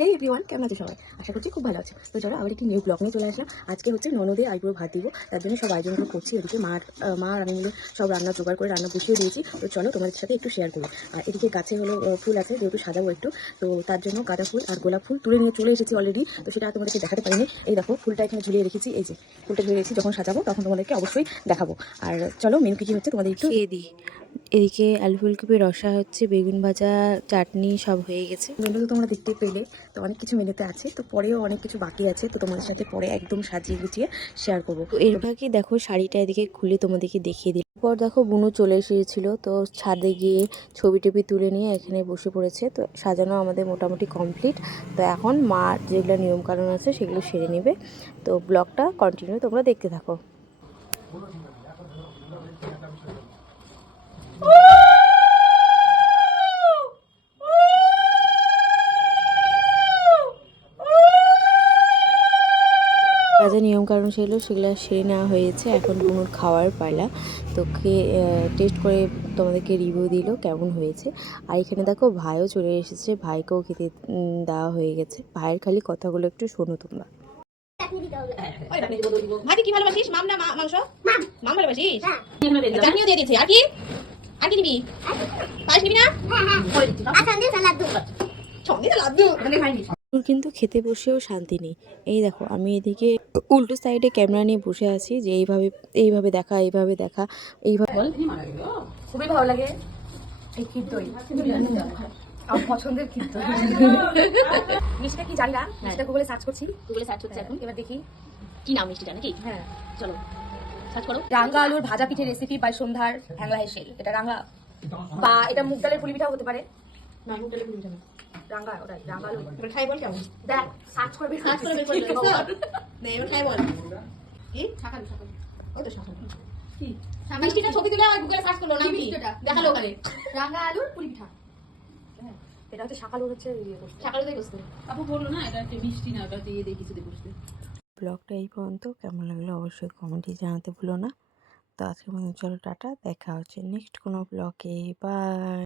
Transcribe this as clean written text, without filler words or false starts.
হেই everyone, কেমন আছে সবাই? আশা করছি খুব ভালো আছে। তো চলো আবার একটি নিউ ব্লগ নিয়ে চলে আসলাম। আজকে হচ্ছে ননদের আইবুড়ো ভাত দিব, তার জন্য সব আয়োজনগুলো করছি। এদিকে মা আর আমি মিলে সব রান্না জোগাড় করে রান্না বসিয়ে দিয়েছি। তো চলো তোমাদের সাথে একটু শেয়ার করি। আর এদিকে গাছে হলো ফুল আছে, যেহেতু সাজাবো একটু, তো তার জন্য গাঁদা ফুল আর গোলাপ ফুল তুলে নিয়ে চলে এসেছি অলরেডি। তো সেটা তোমাদেরকে দেখাতে পারিনি। এই দেখো ফুলটা এখানে ঝুলিয়ে রেখেছি, এই যে ফুলটা ঝুলিয়ে রেখেছি, যখন সাজাবো তখন তোমাদেরকে অবশ্যই দেখাবো। আর চলো মেনু কী হচ্ছে তোমাদের একটু খেয়ে দিই। এদিকে আলু ফুলকপি রসা হচ্ছে, বেগুন ভাজা, চাটনি সব হয়ে গেছে। মেনু তো তোমরা দেখতে পেলে। তো অনেক কিছু মেনুতে আছে, তো পরেও অনেক কিছু বাকি আছে, তো তোমাদের সাথে পরে একদম সাজিয়ে গুছিয়ে শেয়ার করবো। তো এর ফাঁকে দেখো শাড়িটা এদিকে খুলে তোমাদেরকে দেখিয়ে দিই। পর দেখো বুনু চলে এসেছিল, তো ছাদে গিয়ে ছবি টবি তুলে নিয়ে এখানে বসে পড়েছে। তো সাজানো আমাদের মোটামুটি কমপ্লিট। তো এখন মা যেগুলো নিয়মকানুন আছে সেগুলো সেরে নেবে। তো ব্লগটা কন্টিনিউ তোমরা দেখতে থাকো। যা যা নিয়মকানুন সেগুলো সেরে নেওয়া হয়েছে। এখন বুনুর খাওয়ার পালা। তো খেয়ে টেস্ট করে তোমাদেরকে রিভিউ দিল কেমন হয়েছে। আর এখানে দেখো ভাইও চলে এসেছে, ভাইকেও খেতে দেওয়া হয়ে গেছে। ভাইয়ের খালি কথাগুলো একটু শোনো তোমরা। ভাই কি ভালোবাসিস? মাম না মাংস? মাম ভালোবাসিস? চাটনিও দিয়ে দিয়েছে। আর কি? আর কি নিবি? পায়েস নিবি না? সঙ্গে তো লাড্ডু। ওর কিন্তু খেতে বসেও শান্তি নেই। এই দেখো আমি এদিকে উল্টো সাইডে ক্যামেরা নিয়ে বসে আছি, যে এইভাবে দেখা, এইভাবে খুবই ভালো লাগে এই ক্ষীর দই। আমার পছন্দের ক্ষীর দই। মিষ্টিটা কি জানি না, মিষ্টিটা গুগলে সার্চ করছি। গুগলে সার্চ হচ্ছে এখন। এবার দেখি কি নাম মিষ্টিটা, নাকি? হ্যাঁ, চলো সার্চ করো। রাঙা আলুর ভাজা পিঠে রেসিপি বাই সন্ধ্যার হ্যাংলা হেসেল। এটা রাঙা, বা এটা মুগ ডালের পুলি পিঠাও হতে পারে। না, মুগ ডালের পুলি পিঠা না, রাঙা, ওটাই রাঙা আলু। এবার খাই বল কেমন। দেখ সার্চ করবি, সার্চ করে বের করে দেবো। নে এবার খাই বল। কি শাকালু? ওই তো শাকালু। কি মিষ্টিটা ছবি তুলে আর গুগলে সার্চ করলো, নাম কি দেখালো ওখানে। রাঙা আলুর পুলি পিঠা। এটা হচ্ছে শাকালুর, হচ্ছে শাকালুতেই বসতে আপু বললো না এটা একটা মিষ্টি না, ওটা দিয়ে দিয়ে কিছুতে বসতে। ব্লগটা এই পর্যন্ত। কেমন লাগলো অবশ্যই কমেন্টে জানাতে ভুলো না। তো আজকের মতো চলো টাটা, দেখা হচ্ছে নেক্সট কোনো ব্লগে। বাই।